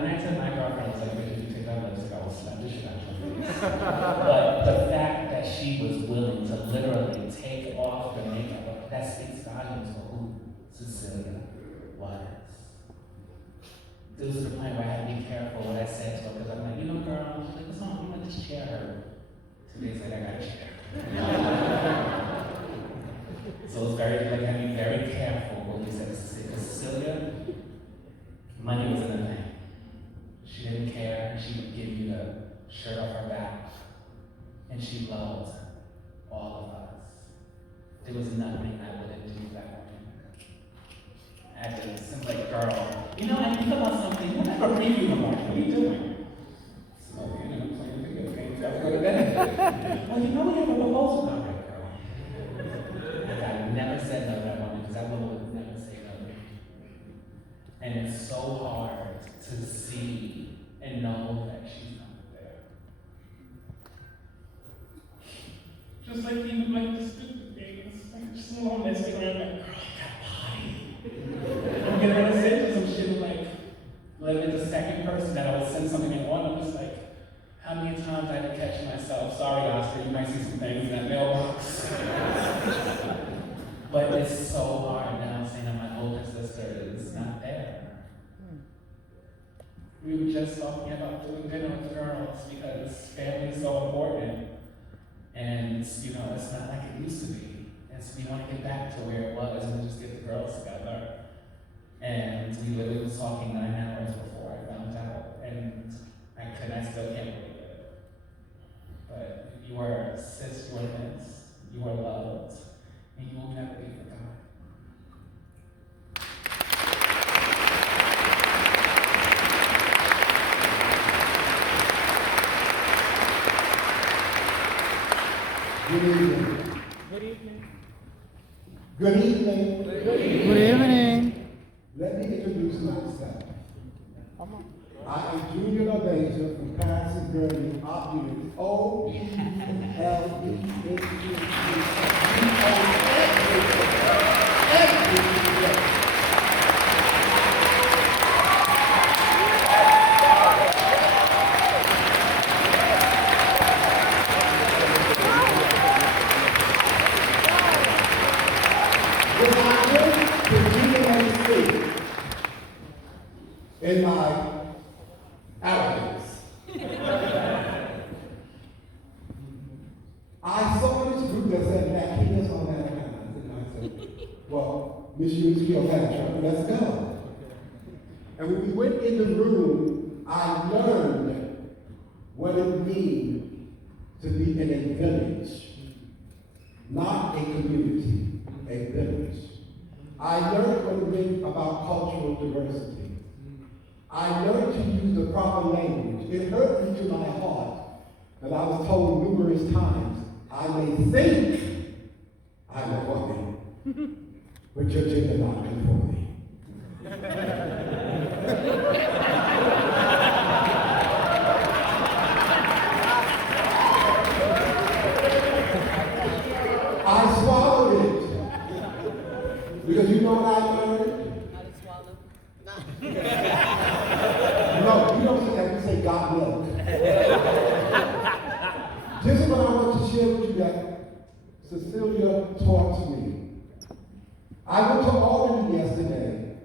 granted, my girlfriend was like, "If you take that lipstick, I will slap the shit out of your face." But the fact that she was willing to literally take off the makeup, that speaks volumes for who Cecilia was. It was to the point where I had to be careful what I said to her, because I'm like, you know, girl, she's like, what's wrong? You want this chair hurt? 2 days later, I got a chair. So it was very, like, I had to be very careful what we said to Cecilia. Because Cecilia, money wasn't a thing. She didn't care. She would give you the shirt off her back. And she loved all of us. There was nothing I wouldn't do for that woman. I just like, girl, you know, I think about something. You never preview no more. What are you doing? Smoking and I'm playing video games. I go to bed. Well, you know we have a proposal now, right, girl? Like, I never said no to that woman because that woman would never say no to me. And it's so hard to see and know that she's not there. Just like even like the stupid things, like just on Instagram, like, girl, you got body. I'm getting ready to send you some shit like it's the second person that I would send something in on. I'm just like, how many times I had to catch myself? Sorry, Oscar, you might see some things in that mailbox. But it's so hard now saying that my older sister is not there. We were just talking about doing dinner with girls because family is so important. And, you know, it's not like it used to be. And so we want to get back to where it was and just get the girls together. And we literally was talking 9 hours before I found out. And I still can't believe it. But you are cis, you are missed, you are loved, and you will never be forgotten. Good evening. Good evening. Good evening. Good evening. Let me introduce myself. I am Junior LaBeija from Paris and Germany, op units in my arrogance. I saw this group that said, "Black Kingdoms on mankind." And I said, well, Miss Hughes Cleopatra, let's go. And when we went in the room, I learned what it means to be in a village, not a community, a village. I learned what it means about cultural diversity. I learned to use the proper language. It hurt me to my heart that I was told numerous times, I may think I'm a woman, but your gender not conforming. I swallowed it. Because you know what I learned? How to swallow? No, you don't say that, you say God will. This is what I want to share with you that Cecilia taught me. I went to Albany yesterday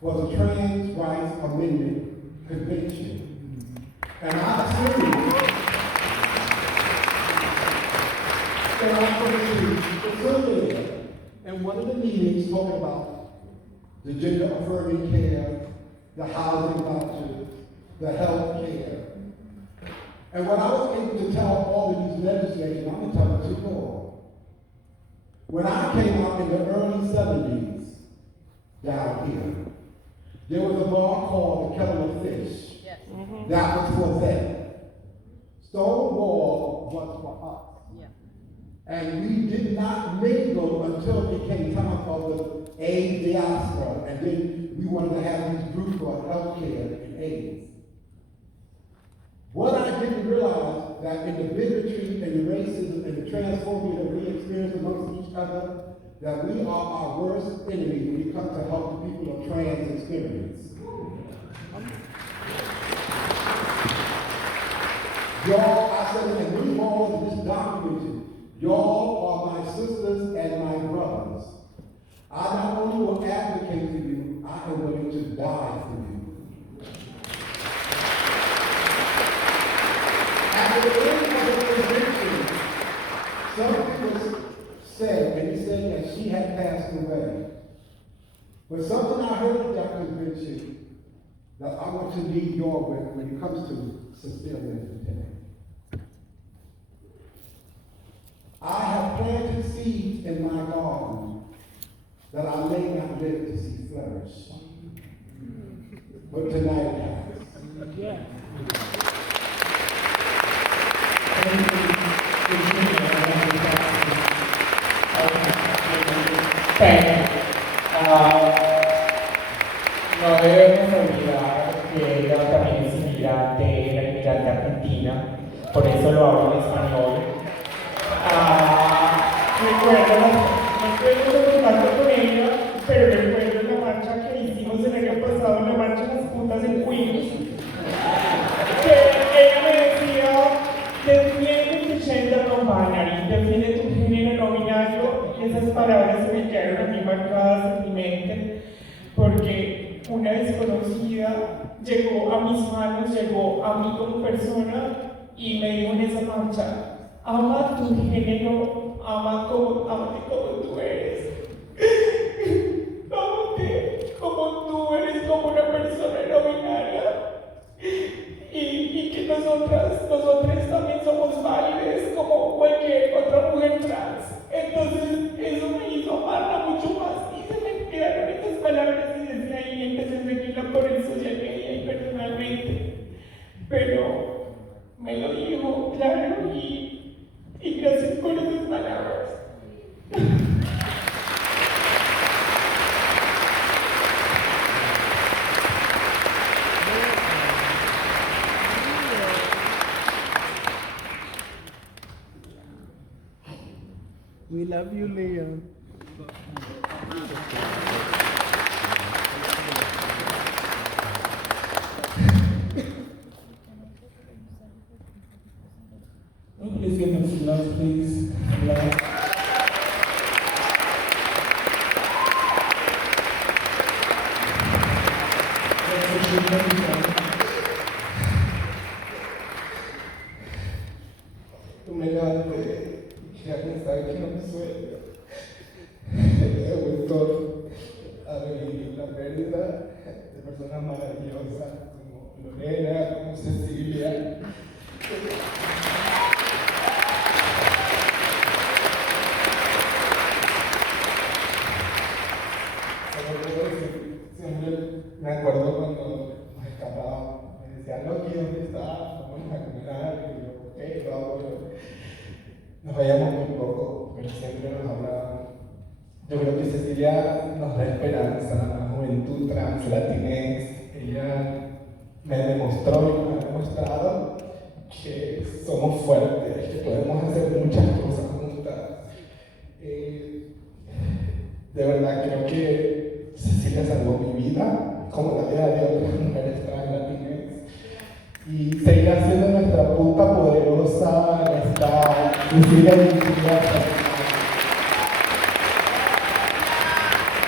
for the Trans Rights Amendment Convention. And I Cecilia, and one of the meetings talking about the gender affirming care, the housing vouchers, the health care. And when I was able to tell all of these legislators, I'm going to tell you two more. When I came out in the early 70s down here, there was a bar called the Kettle of Fish. Yes. That was for them. Stonewall was for us. And we did not mingle until it came time for the AIDS diaspora. And then we wanted to have this group for health care and AIDS. What I didn't realize that in the bigotry and the racism and the transphobia that we experience amongst each other, that we are our worst enemy when it comes to helping people of trans experience. Y'all, I said in the new laws of this document, y'all are my sisters and my brothers. I not only will advocate for you, I am willing to die for you. At the end of the convention, something was said, and he said that she had passed away. But something I heard at that convention that I want to leave you all with when it comes to Cecilia today. I have planted seeds in my garden that I may not live to see flourish. But tonight it has. Yeah. No debemos olvidar que ella también es inmigrante, era inmigrante argentina, por eso lo hablo en español. Recuerdo contacto con ella, pero recuerdo la marcha que hicimos el año pasado, la marcha de las putas en Queens, que ella me decía, defiende tu gender non-binary, defiende tu género no binario, y esas palabras se me quedaron a mí marcadas en mi mente, porque una desconocida llegó a mis manos, llegó a mí como persona, y me dijo en esa marcha, ama tu género, ámate como tú eres. Ámate como tú eres, como una persona no binaria. Y que nosotras también somos válidas como cualquier otra mujer trans. Entonces, eso me hizo amarla mucho más. Y se me quedaron estas palabras y desde ahí empecé a seguirla por el social media y personalmente. Pero me lo dijo claro y gracias por esas palabras. We love you, Leon. Please give them some love, please. Love. Tú me levanté y a pensar que no me sueño. He vuelto a revivir la pérdida de personas maravillosas como Lorena, como Cecilia. Siempre me acuerdo cuando nos escapábamos, me decían, Loki, ¿dónde estás? Vamos a caminar, y yo, ok, lo hago yo. Nos veíamos muy poco, pero siempre nos hablábamos. Yo creo que Cecilia nos da esperanza, la juventud trans, latinx. Ella me demostró y me ha demostrado que somos fuertes, que podemos hacer muchas cosas juntas. De verdad creo que Cecilia salvó mi vida, como la vida de otras mujeres trans latinx. Y seguirá siendo nuestra punta poderosa, nuestra Cecilia Gentili.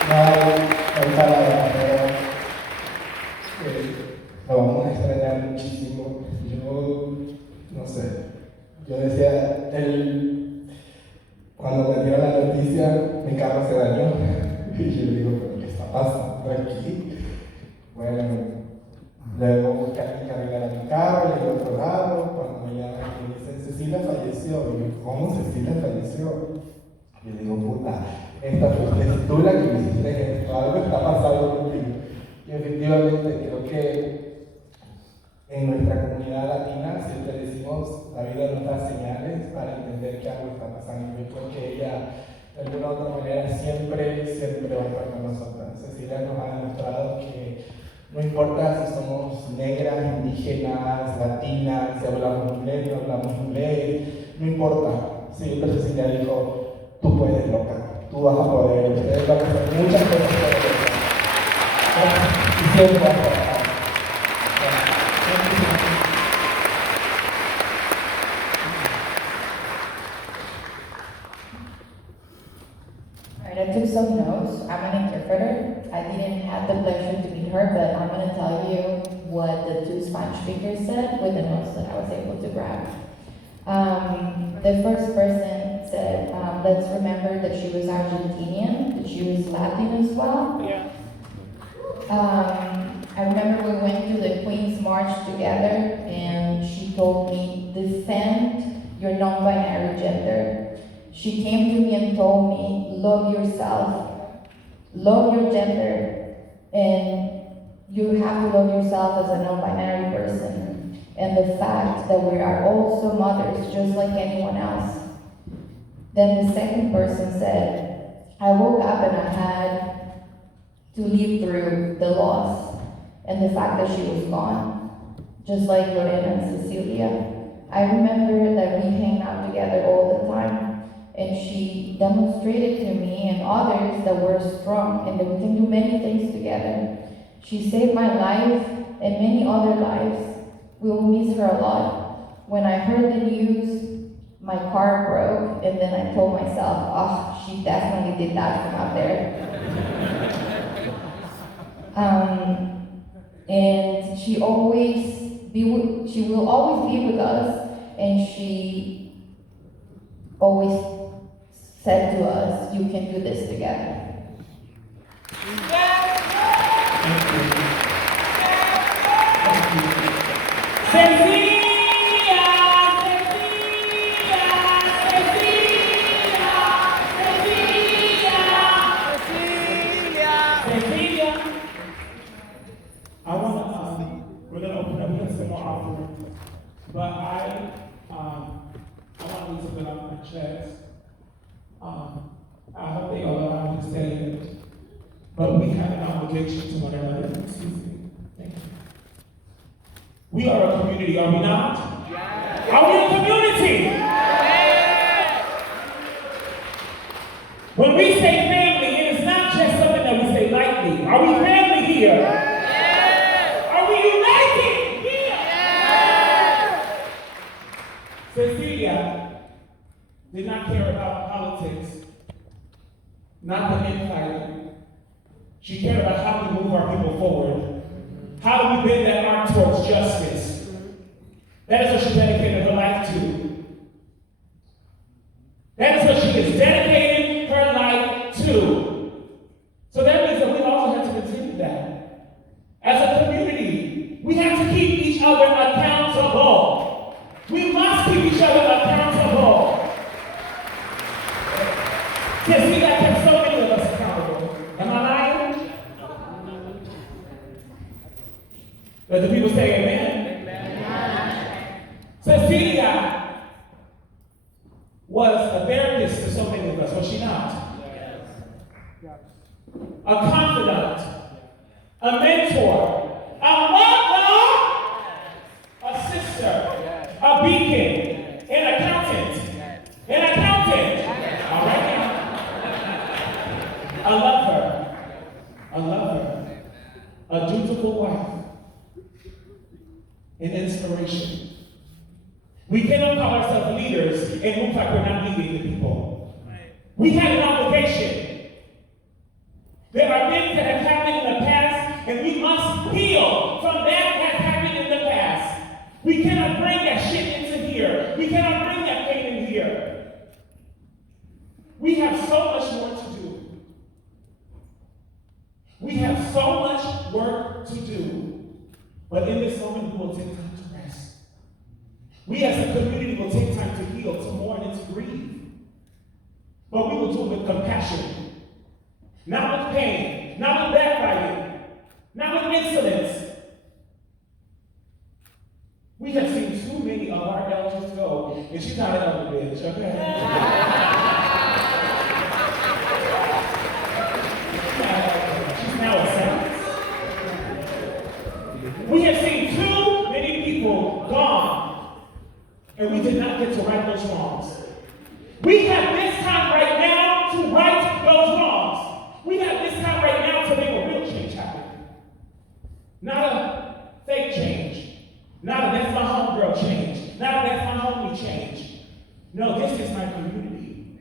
No hay palabras, pero lo vamos a extrañar muchísimo. Yo, no sé, yo decía, cuando me dieron la noticia, mi carro se dañó. Y yo digo, ¿pero qué está pasando aquí? Bueno, luego busqué que arreglar mi carro y el otro lado, cuando me llaman y me dicen, Cecilia falleció. Y yo, ¿cómo Cecilia falleció? Y yo digo, puta, esta tú la que me hiciste esto, algo está pasando contigo. Y efectivamente creo que en nuestra comunidad latina siempre decimos, la vida nos da señales para entender que algo está pasando. Yo creo que ella, de alguna u otra manera, siempre va a estar con nosotras. Cecilia nos ha demostrado que no importa si somos negras, indígenas, latinas, si hablamos inglés, no hablamos inglés, no importa. Siempre Cecilia dijo, tú puedes, loca, tú vas a poder, ustedes van a hacer muchas cosas por ella. Y siempre vas a trabajar. And I took some notes. I'm an interpreter. I didn't have the pleasure to meet her, but I'm going to tell you what the two Spanish speakers said with the notes that I was able to grab. The first person said, let's remember that she was Argentinian, that she was Latin as well. Yeah. I remember we went to the Queen's March together, and she told me, defend your non-binary gender. She came to me and told me, love yourself, love your gender, and you have to love yourself as a non-binary person. And the fact that we are also mothers, just like anyone else. Then the second person said, I woke up and I had to live through the loss and the fact that she was gone, just like Lorena and Cecilia. I remember that we hang out together all the time, and she demonstrated to me and others that we're strong and that we can do many things together. She saved my life and many other lives. We will miss her a lot. When I heard the news, my car broke, and then I told myself, oh, she definitely did that from out there. And she will always be with us, and she always said to us, you can do this together. We're going to open up with some more offerings, but I want to leave something off my chest. I hope they all allow me to say it, but we have an obligation to one another. Excuse me. Thank you. We are a community, are we not? Yes. Are we a community? Yes. When we say family, it is not just something that we say lightly. Are we family here? Yes. Cecilia did not care about politics, not the infighting. She cared about how we move our people forward. How do we bend that arm towards justice? That is what she dedicated her life to. That is what she is dedicating her life to. So that means that we also have to continue that. As a community, we have to keep each other accountable. We must keep each other accountable. Yes, we got kept so many of us accountable. Am I lying? Let the people say amen. Amen. Cecilia was a therapist to so many of us, was she not? Yes. A confidant, a mentor, a mother, a sister. A beacon, an accountant, all right? A lover, a dutiful wife, an inspiration. We cannot call ourselves leaders and look like we're not leading the people. We have an obligation. There are things that have happened in the past, and we must heal from that has happened in the past. We cannot bring that shit into here. We cannot bring that pain in here. We have so much more to do. We have so much work to do. But in this moment, we will take time to rest. We as a community will take time to heal, to mourn, and to grieve. But we will do it with compassion. Not with pain. Not with backbiting. Not with insolence. We have seen too many of our elders go, and she's not an elder bitch, okay? She's now a saint. We have seen too many people gone, and we did not get to right those wrongs. We have this time right now to right those wrongs. We have this time right now to make a real change happen. Not a fake change. Not a that's my homegirl change. Not a that's my homie change. No, this is my community.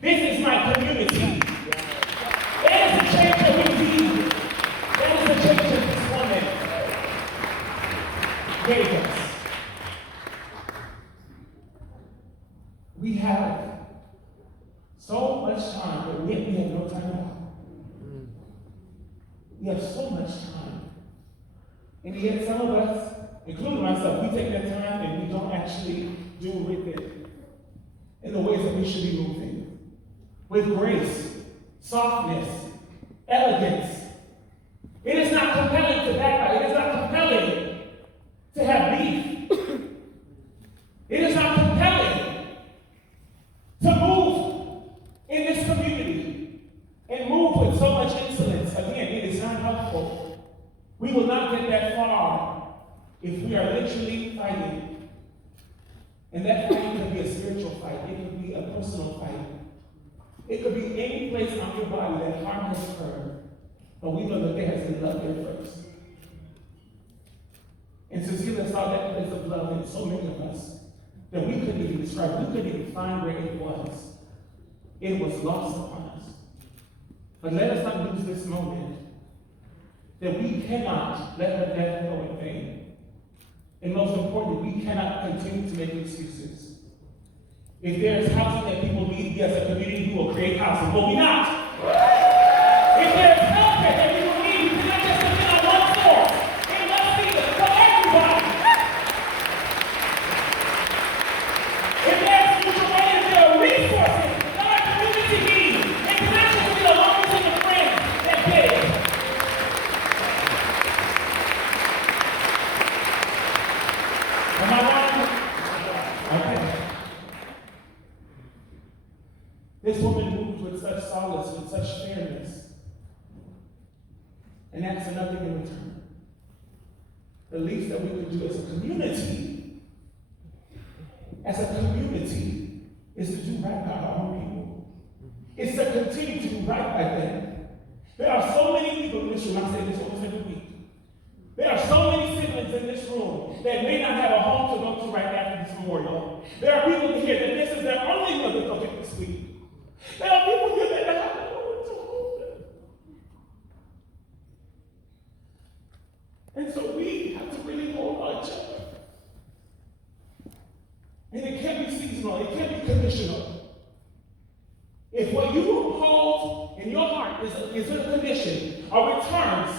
This is my community. So much time, but we have no time at all. We have so much time. And yet some of us, including myself, we take that time and we don't actually do with it in the ways that we should be moving. With grace, softness, elegance. It is not compelling to backbite. It is not compelling to have beef. It is not compelling to move in this community and move with so much insolence. Again, it is not helpful. We will not get that far if we are literally fighting. And that fight could be a spiritual fight. It could be a personal fight. It could be any place on your body that harm has occurred. But we know that there has been love there first. And Cecilia saw that place of love in so many of us that we couldn't even describe it. We couldn't even find where it was. It was lost upon us. But let us not lose this moment that we cannot let her death go in vain. And most importantly, we cannot continue to make excuses. If there is housing that people need, as a community, we will create housing. But we not. If there is healthcare that people need, we cannot just depend on one source. It must be for everybody. If there is mutual aid, if there are resources that our community needs, and cannot just be the lovers and the friends that get it. Am I wrong? Okay. This woman moved with such solace, with such fairness, and asked for nothing in return. The least that we could do as a community, is to do right by our own people. It's to continue to do right by them. There are so many people in this room, I say this almost every week. There are so many siblings in this room that may not have a home to go to right after this memorial. There are people here that this is their only mother to get this week. There are people here that have no one to hold them. And so we have to really hold on to each other. And it can't be seasonal, it can't be conditional. If what you hold in your heart is in a condition or returns,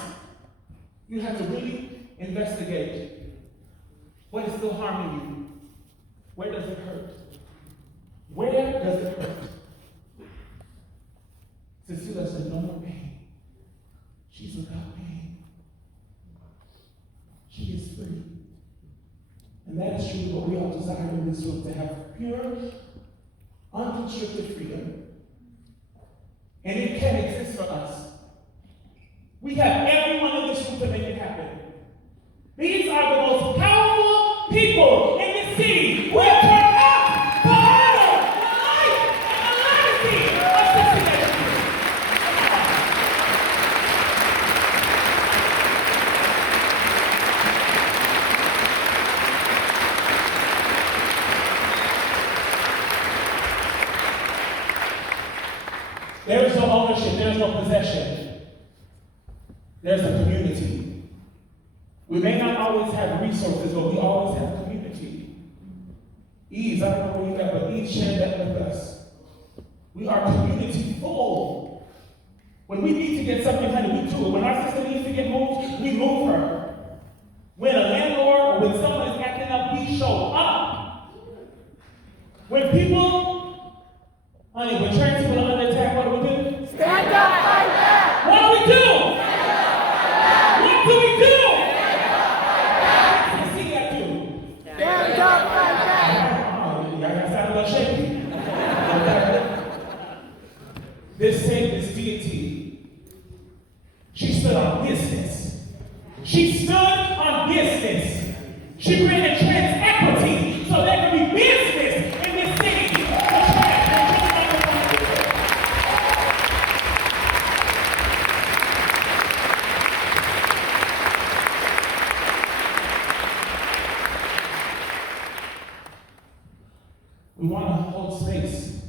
you have to really investigate what is still harming you. Where does it hurt? Where does it hurt? Cecilia said, no more pain. She's without pain. She is free. And that is truly what we all desire in this room, to have pure, unconstricted freedom. And it can exist for us. We have everyone in this room to make it happen. These are the most powerful people in this city who have turned up the honor, the life, and the legacy of Cecilia. There is no ownership, there is no possession. There's a community. We may not always have resources, but we always have community. Eve, I don't know where you got, but Eve shared that with us. We are community full. When we need to get something done, we do it. When our sister needs to get moved, we move her. When a landlord or when someone is acting up, we show up. When people, honey, when trans people are under attack, what do we do? Stand up, fight back! What do we do? What do we do? I see that too. Stand up, fight back! Y'all got sound a little shaky. This saint, this deity, she stood on business. She stood on business. She created trans equity so there could be business in this city. We want to hold space,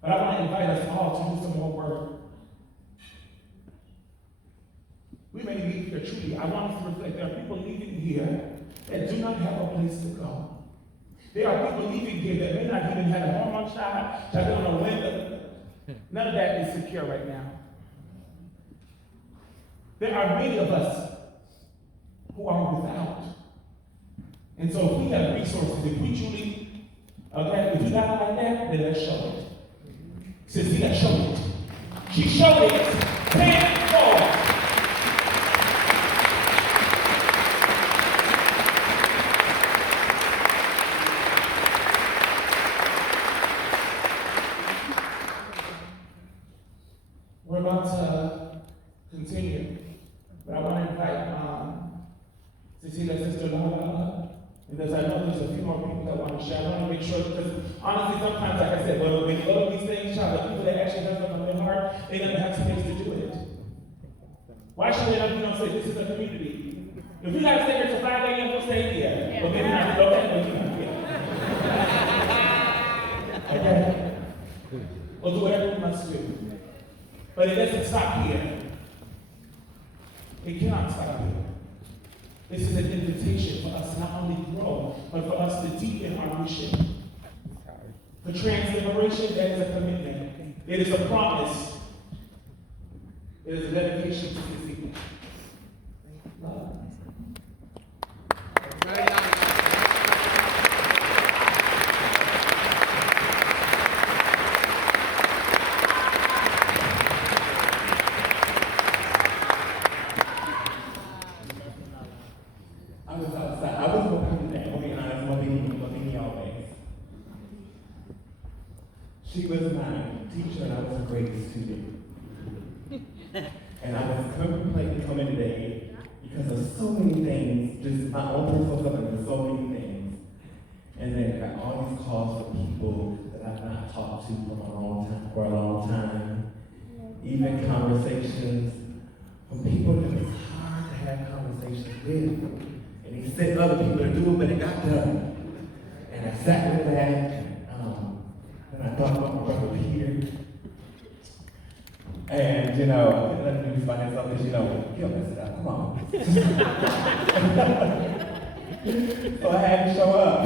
but I want to invite us all to do some more work. We may leave here truly. I want us to reflect. There are people leaving here that do not have a place to go. There are people leaving here that may not even have a hormone shot, that don't know when. None of that is secure right now. There are many of us who are without. And so if we have resources, if we truly, okay, if you got it like that, then let's show it. Cecilia showed it. She showed it tenfold. We're about to continue, but I want to invite Cecilia's sister Lola, because I know there's a few more people that want to share. I want to make sure, because honestly, sometimes, like I said, when you go to these things, child, the people that actually have something on their heart, they never have space to do it. Why should they not, say this is a community? If we got to stay here till 5 a.m., we'll stay here. But maybe not go back, but you know, okay? We'll do whatever we must do. But it doesn't stop here. It cannot stop here. This is an invitation for us to not only grow, but for us to deepen our mission. For transliberation, that is a commitment. It is a promise. It is a dedication to this evening. Love. I was outside. I was going to be honest, Mobini always. She was my teacher and I was a grade student. And I was contemplating coming today because of so many things, just my own personal feelings, so many things. And then I got all these calls from people that I've not talked to for a long time. Even conversations from people that it's hard to have conversations with. And he said other people to do it, but it got done. And I sat with that, and I thought about my brother Peter. And, I couldn't let him do this by himself because, he'll mess it up. Come on. So I had to show up.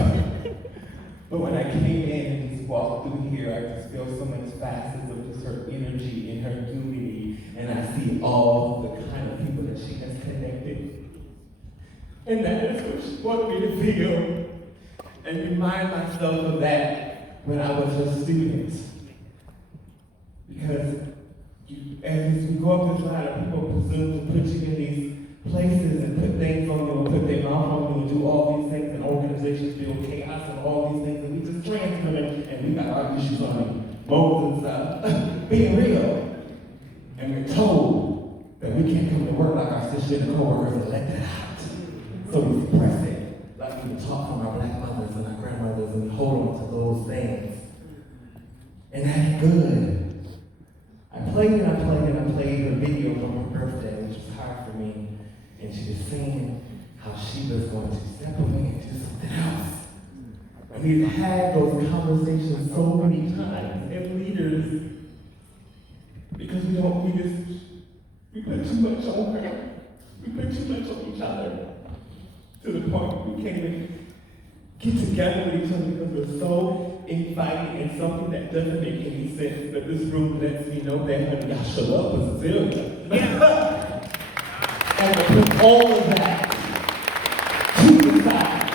But when I came in and just walked through here, I just feel so much facets of just her energy and her unity. And I see all the kind of people that she has connected. And that is what she wanted me to feel. And remind myself of that when I was a student. Because as we go up this ladder, people presume to put you in these places and put things on you and put their mouth on you and do all these things, and organizations build chaos and all these things, and we just transfer them, and we got our issues on modes and stuff, being real. And we're told that we can't come to work like our sister and co-workers and let that out. So we suppress it, like we talk from our black mothers and our grandmothers, and we hold on to those things. And that ain't good. I played her video from her birthday, which was hard for me. And she was saying how she was going to step away and do something else. And we've had those conversations so many times as leaders because we put too much on her. We put too much on each other to the point we can't even get together with each other because we're so infighting in something that doesn't make any sense. But this room lets me know that when y'all show up with Cecilia. And to put all of that to the side.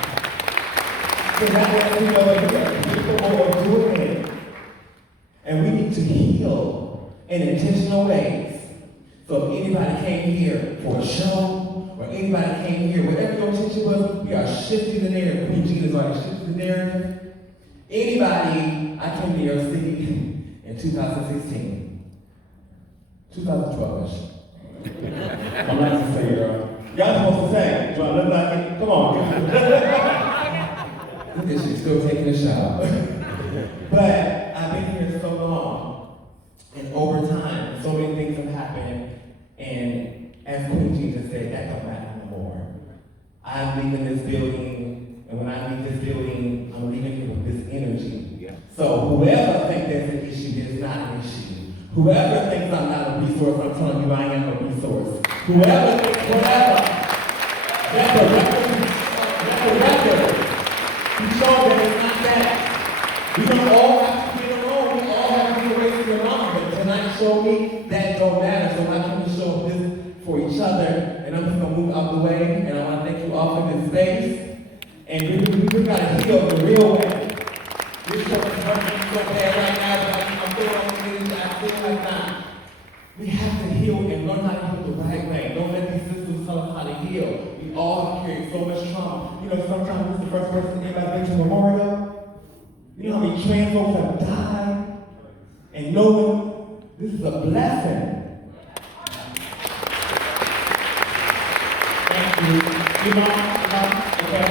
So that lets me know that people are doing it. And we need to heal in intentional ways. So if anybody came here for a show, or anybody came here, whatever your intention was, we are shifting the narrative. Eugene is already shifting the narrative. Anybody, I came to your city in 2016. 2012-ish. I'm not to say, girl. Y'all supposed to say, do I look like it? Come on. This shit's still taking a shower. But I've been here so long, and over time, so many things have happened, and as Queen Jesus said, that don't matter anymore. I'm leaving this building, and when I leave this building, I'm leaving here with this energy. So whoever thinks there's an issue, there's not an issue. Whoever thinks I'm not a resource, I'm telling you I am a resource. Whoever thinks whatever, let the record. You show that it's not We don't all have to get along. We all have to be the way to get along. But tonight showed me that don't matter. So I can show this for each other. And I'm just going to move out the way. And I want to thank you all for this space. And we just got to heal the real way. This show is hurting so bad right now, but I'm feeling I feel like now. We have to heal and learn how to heal the right way. Don't let these systems tell us how to heal. We all have carried so much trauma. You know, sometimes this is the first person anybody been to Memorial. You know how many trans folks have died? And knowing this is a blessing. Thank you. You know, okay?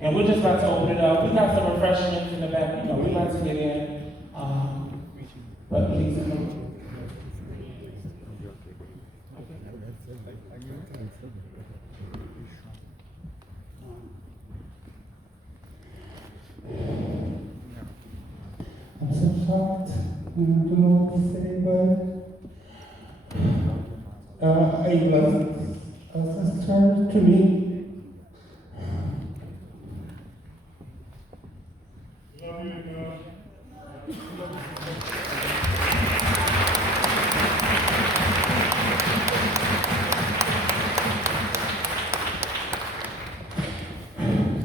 And we're just about to open it up. We got some refreshments in the back. You know, we're about to get in. But please come. I'm so shocked. I don't know what to say, but I was a sister to me.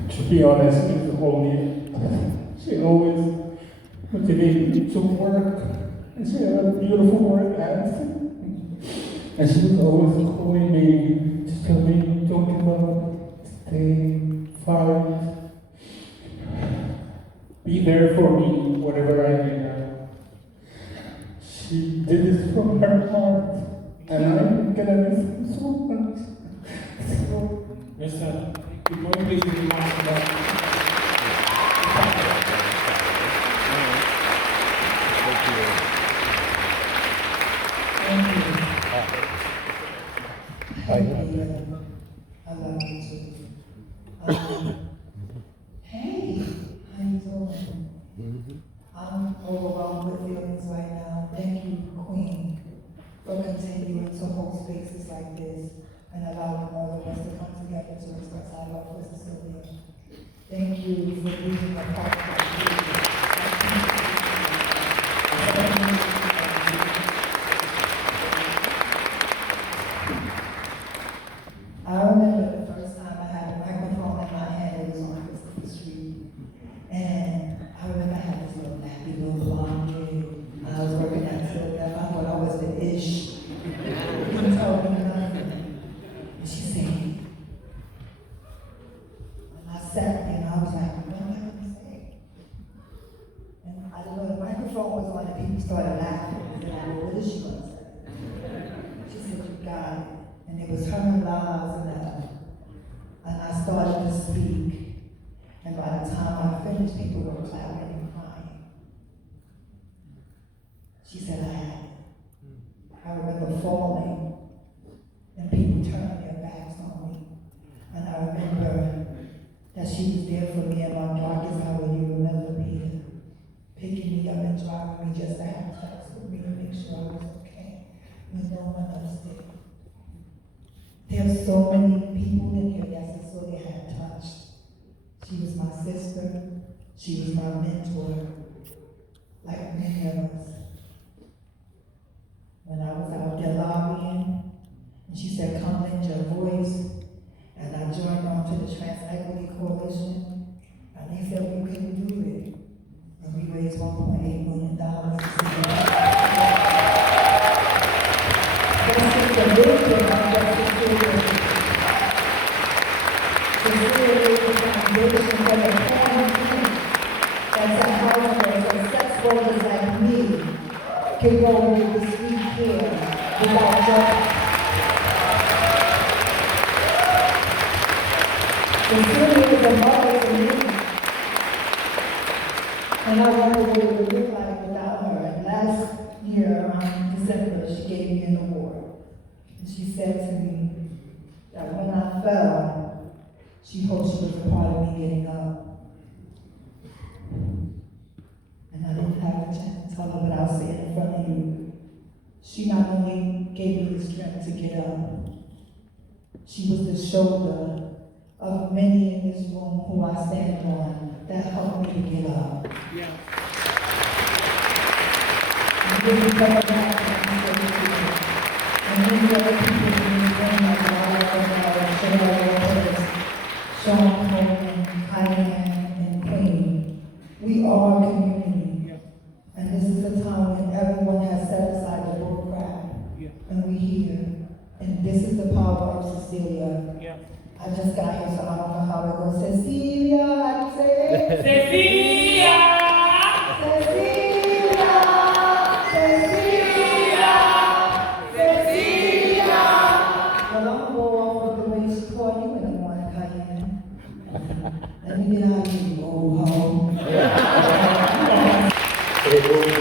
To be honest, she's only, she always motivated me to work, and she had a beautiful work ethic. And she was always calling me to tell me, don't give up, stay, fight, be there for me, whatever I need her. She did this from her heart, and I'm gonna miss her so much. So, Mister, before you please be mindful I love you too. Hey, how you doing? I'm overwhelmed with feelings right now. Thank you, Queen, for continuing to hold spaces like this and allowing all of us to come together to express our love for Cecilia. Thank you for being a part of our community. I remember the first time I had a microphone in my hand, it was on Christopher Street. And I remember I had this little nappy little blonde kid. I was working at Silk. I thought I was the ish. Couldn't tell me nothing. And she said, and I sat there and I was like, what am I going to say? And I didn't know the microphone was on and people started laughing. And I said, what is she going to say? She said, you got it. And it was her and Lala's and I started to speak. And by the time I finished, people were clapping and crying. She said, I had it. I remember falling and people turning their backs on me. And I remember that she was there for me in my darkest hour. You remember Peter picking me up and driving me just to have sex with me to make sure I was okay when no one else did. There's so many people in here that Cecilia had touched. She was my sister. She was my mentor, like many of us. When I was out there lobbying, and she said, come lend your voice, and I joined on to the Trans Equity Coalition, and they said we couldn't do it. And we raised $1.8 million to see that. That's just a big thing. Cecilia is the foundation for the family that's a household so sex workers like me can go into the sweet care without judgment. Cecilia is a mother to me, and I wonder what it would look like without her. And last year, around December, she gave me an award. And she said to me that when I fell, she hoped she was a part of me getting up. And I didn't have a chance to tell her, but I'll say it in front of you. She not only gave me the strength to get up, she was the shoulder of many in this room who I stand on that helped me to get up. And this is what I'm and many other people in this room, like Cheryl, Sean Coleman, Kyan, and Queen. We are a community. And this is a time when everyone has set aside the bull crap. And we here. And this is the power of Cecilia. I just got here, so I don't know how it goes. Cecilia, I say it. Cecilia! Cecilia! Cecilia! Cecilia! Well, I'm gonna go off with the way she called you in the morning, Cayenne. Let me get out of here, you old hoe. It will be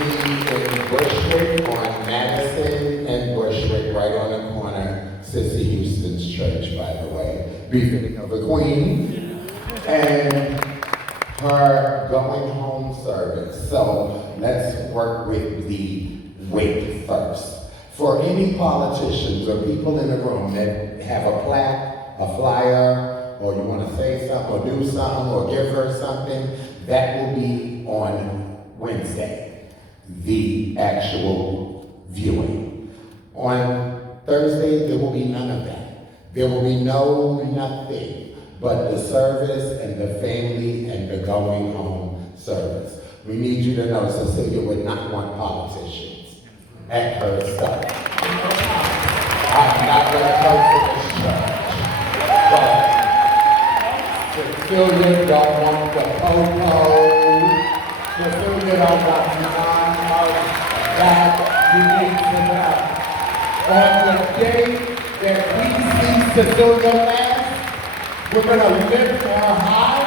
in Bushwick on Madison and Bushwick, right on the corner. Sissy Houston's church, by the way. Befitting of a queen. And her going home service. So let's work with the weight first. For any politicians or people in the room that have a plaque, a flyer, or you want to say something or do something or give her something, that will be on Wednesday, the actual viewing. On Thursday, there will be none of that. There will be nothing but the service and the family and the going home service. We need you to know Cecilia would not want politicians at her stuff. I'm not going to come to this church, but Cecilia don't want the po-po. Cecilia don't want none of that. You need to know. On the day that we see Cecilia last, we're going to lift her high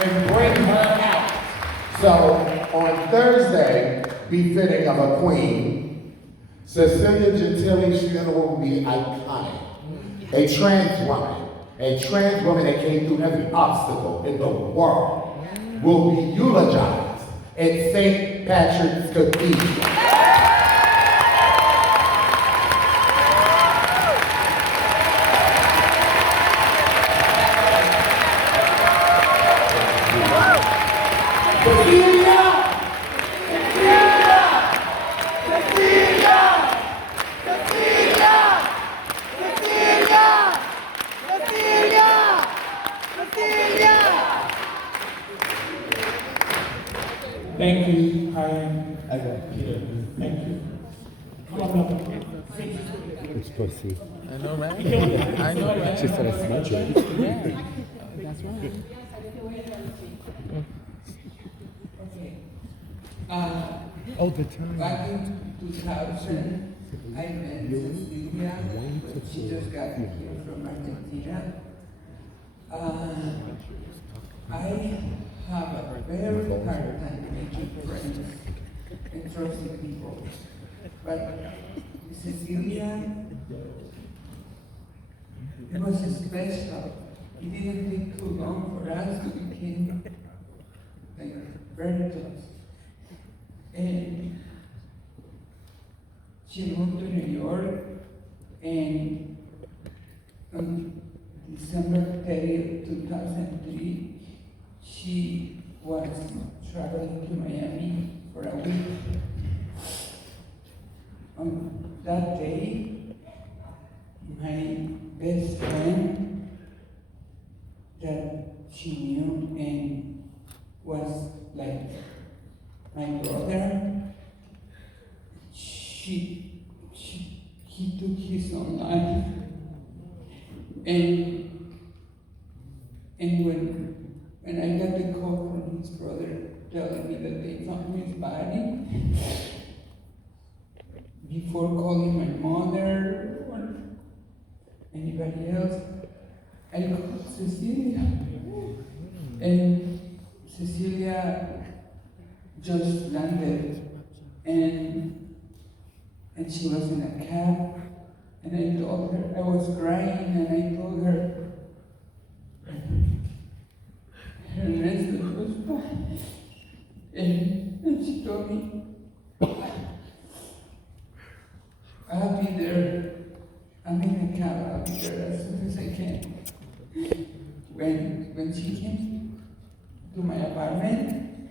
and bring her out. So on Thursday, befitting of a queen, Cecilia Gentili's funeral will be iconic. A trans woman that came through every obstacle in the world will be eulogized at St. Patrick's Cathedral. Cecilia! Cecilia! Cecilia! Cecilia! Cecilia! Cecilia! Cecilia! Thank you, Kyan. Peter. Thank you. Come on up. It's pussy. I know, right? I know, right? She said I smudge it. Yeah, that's right. Oh, the time. Back in 2000, I met Cecilia, but she just got here from Argentina. I have a very hard time making friends and trusting people. But Cecilia, it was special. It didn't take too long for us to become like very close. And she moved to New York, and on December 30th, 2003, she was traveling to Miami for a week. On that day, my best friend that she knew and was like my brother, he took his own life. And when I got the call from his brother telling me that they found his body, before calling my mother or anybody else, I called Cecilia. And Cecilia just landed, and she was in a cab, and I told her, I was crying, and I told her, Ernesto was fine. And she told me, I'll be there, I'm in the cab, I'll be there as soon as I can. when she came to my apartment,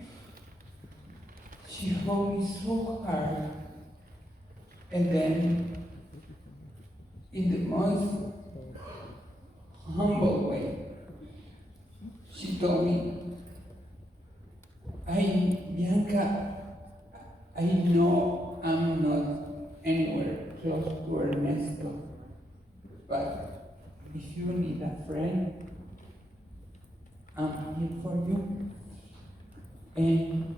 she hugged me so hard, and then in the most humble way, she told me, Bianca, I know I'm not anywhere close to Ernesto, but if you need a friend, I'm here for you. And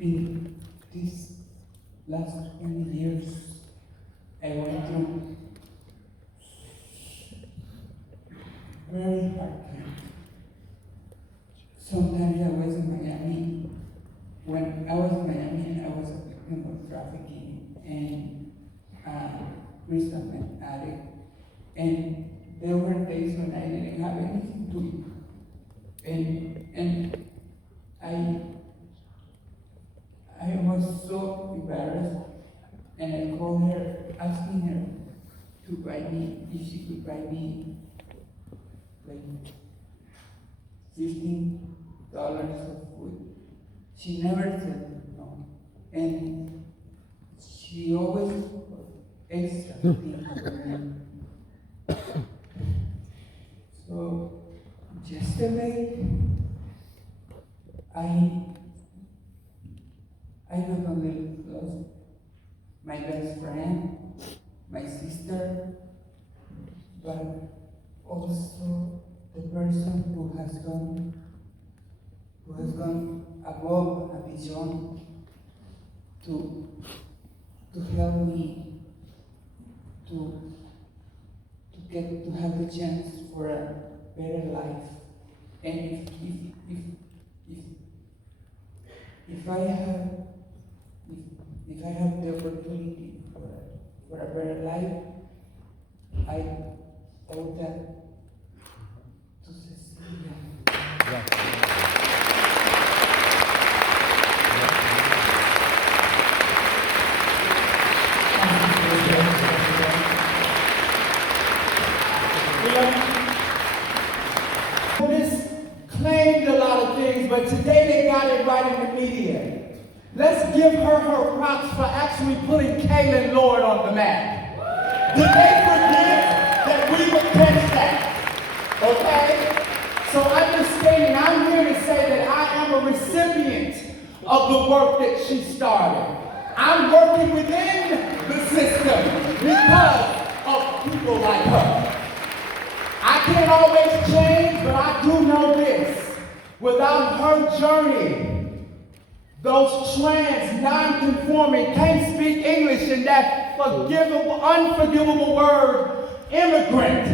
in these last 20 years, I went through very hard times. Sometimes I was in Miami. When I was in Miami, I was a victim of trafficking and crystal meth addict. And there were days when I didn't have anything to eat. And I was so embarrassed, and I called her, asking her to buy me, if she could buy me like $15 of food. She never said no, and she always put extra things for me. So yesterday, I not only lost my best friend, my sister, but also the person who has gone above and beyond to help me to have the chance for a better life. And if I have the opportunity for a better life, I owe that to Cecilia. This claimed a lot of things, but today they got it right in the media. Let's give her props for actually putting Kaylin Lord on the map. Did they forget that we would catch that? Okay? So understanding, I'm here to say that I am a recipient of the work that she started. I'm working within the system because of people like her. I can't always change, but I do know this. Without her journey, those trans, non-conforming, can't speak English in that unforgivable word, immigrant,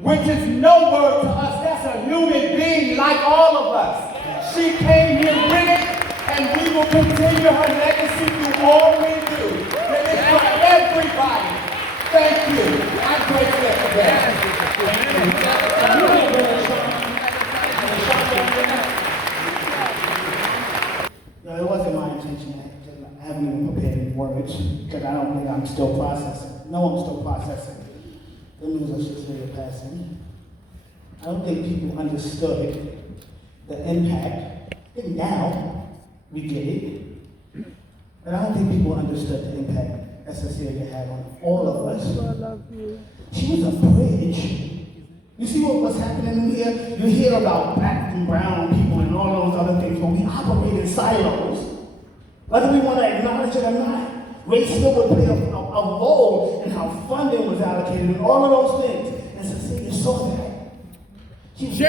which is no word to us. That's a human being like all of us. She came here with it, and we will continue her legacy through all we do. That is for everybody. Thank you. I'm grateful for that. No, it wasn't my intention. I haven't even prepared any words because I don't think I'm still processing. No, I'm still processing the news of Cecilia passing. I don't think people understood the impact. I think now we get it. But I don't think people understood the impact that Cecilia had on all of us. She was a bridge. You see what's happening here? You hear about black and brown people and all those other things, but we operate in silos. Whether we want to acknowledge it or not, race still would play a role in how funding was allocated and all of those things. And Cecilia saw that. She was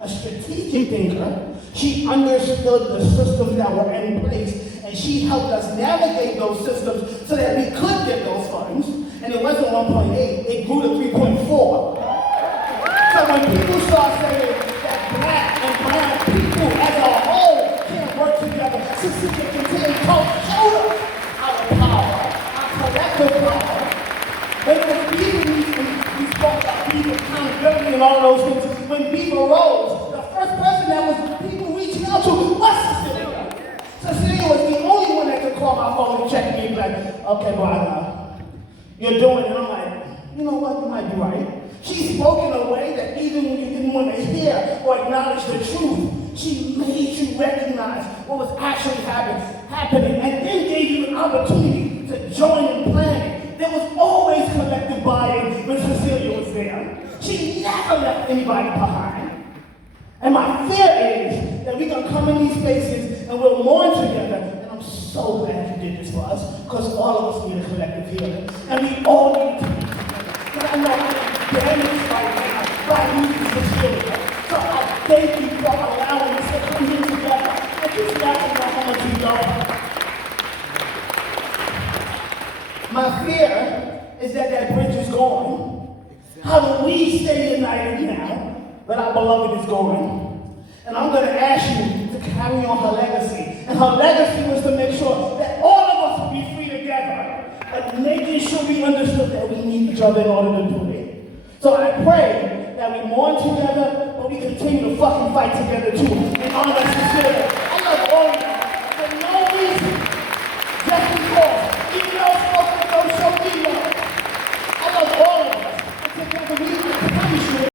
a strategic thinker. She understood the systems that were in place, and she helped us navigate those systems so that we could get those funds. And it wasn't 1.8, it grew to 3.4. So when people start saying that black and brown people as a whole can't work together, Cecilia can showed us our power, our collective power. We spoke about people, accountability and all those things. When people arose, the first person that was people reaching out to was Cecilia. Cecilia was the only one that could call my phone and check me and be like, okay, boy, you're doing it. And I'm like, You know what? You might be right. She spoke in a way that even when you didn't want to hear or acknowledge the truth, she made you recognize what was actually happening and then gave you an opportunity to join in planning. There was always collective buy-in when Cecilia was there. She never left anybody behind. And my fear is that we're going to come in these spaces and we'll mourn together. And I'm so glad you did this for us, because all of us need a collective healing. And we all need to be together. And I know I am damaged right now by losing Cecilia. So I thank you for allowing us to come here together. And just laughing about how much we love her. My fear is that that bridge is gone. How do we stay united now that our beloved is gone? And I'm going to ask you to carry on her legacy. And her legacy was to make sure that all of us would be free together, but making sure we understood that we need each other in order to do it. So I pray that we mourn together, but we continue to fucking fight together too. And honor